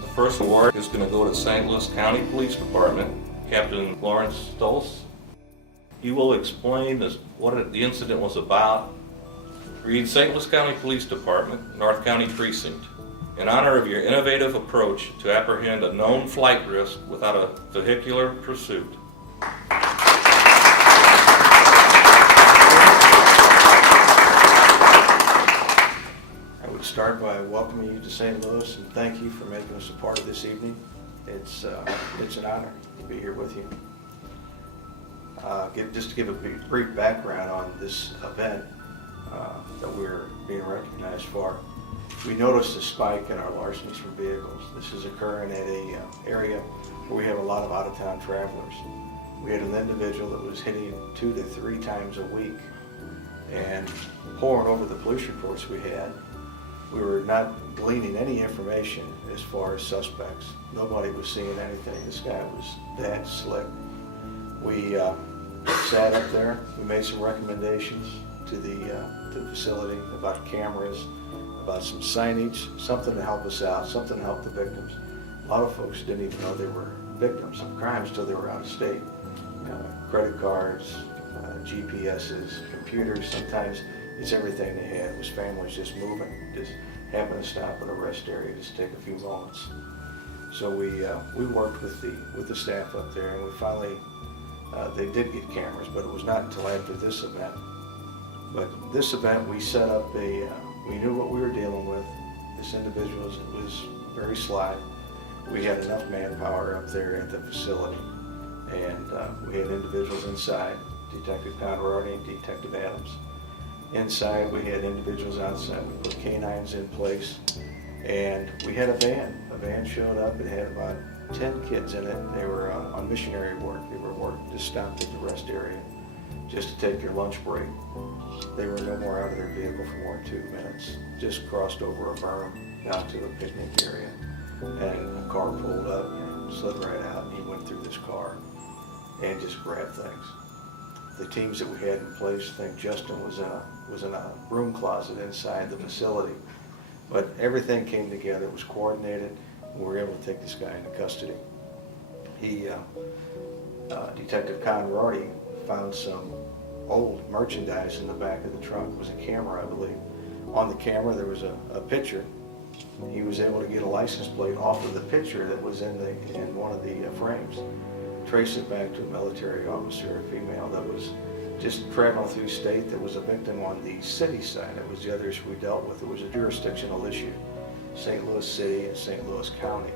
The first award is going to go to St. Louis County Police Department, Captain Lawrence Stulce. He will explain what the incident was about. Read St. Louis County Police Department, North County Precinct, in honor of your innovative approach to apprehend a known flight risk without a vehicular pursuit. I would start by welcoming you to St. Louis and thank you for making us a part of this evening. It's an honor to be here with you. Just to give a brief background on this event that we're being recognized for. We noticed a spike in our larcenies from vehicles. This is occurring at an area where we have a lot of out-of-town travelers. We had an individual that was hitting 2 to 3 times a week and pouring over the police reports we had. We were not gleaning any information as far as suspects. Nobody was seeing anything. This guy was that slick. We sat up there. We made some recommendations to the facility about cameras, about some signage, something to help us out, something to help the victims. A lot of folks didn't even know they were victims of crimes till they were out of state. Credit cards, GPSs, computers, sometimes it's everything they had. It was families just moving, just happened to stop at a rest area just to take a few moments. So we worked with the staff up there, and we finally, they did get cameras, but it was not until after this event. But this event, we set up we knew what we were dealing with. This individual was very sly. We had enough manpower up there at the facility, and we had individuals inside, Detective Conrardy and Detective Adams. Inside, we had individuals outside. We put canines in place, and we had a van. A van showed up. It had about 10 kids in it. They were on missionary work. They were just stopped at the rest area just to take their lunch break. They were no more out of their vehicle for more than 2 minutes. Just crossed over a berm down to a picnic area, and a car pulled up and slid right out, and he went through this car and just grabbed things. The teams that we had in place, I think Justin was in a room closet inside the facility, but everything came together. It was coordinated, and we were able to take this guy into custody. Detective Conrardy found some old merchandise in the back of the trunk. It was a camera, I believe. On the camera there was a picture. He was able to get a license plate off of the picture that was in one of the frames. Trace it back to a military officer, a female that was just traveling through state, that was a victim on the city side. It was the others we dealt with. It was a jurisdictional issue, St. Louis City and St. Louis County.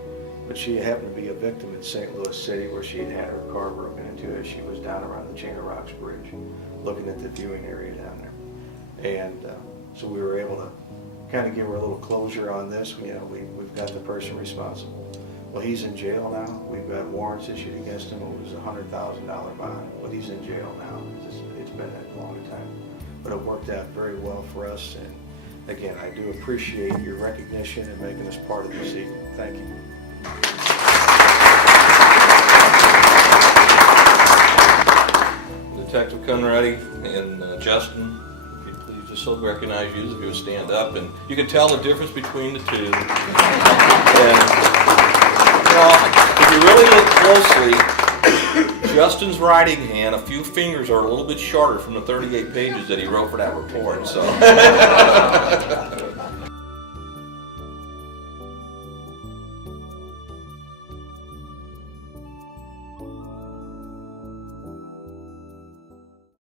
But she happened to be a victim in St. Louis City, where she had had her car broken into as she was down around the Chain of Rocks Bridge, looking at the viewing area down there. And so we were able to kind of give her a little closure on this. We've got the person responsible. Well, he's in jail now. We've got warrants issued against him. It was a $100,000 bond, but he's in jail now. It's been a long time. But it worked out very well for us. And again, I do appreciate your recognition and making us part of this evening. Thank you. Detective Conrardy and Justin, if you please just so recognize you if you would stand up, and you can tell the difference between the two. And, if you really look closely, Justin's writing hand, a few fingers are a little bit shorter from the 38 pages that he wrote for that report. So.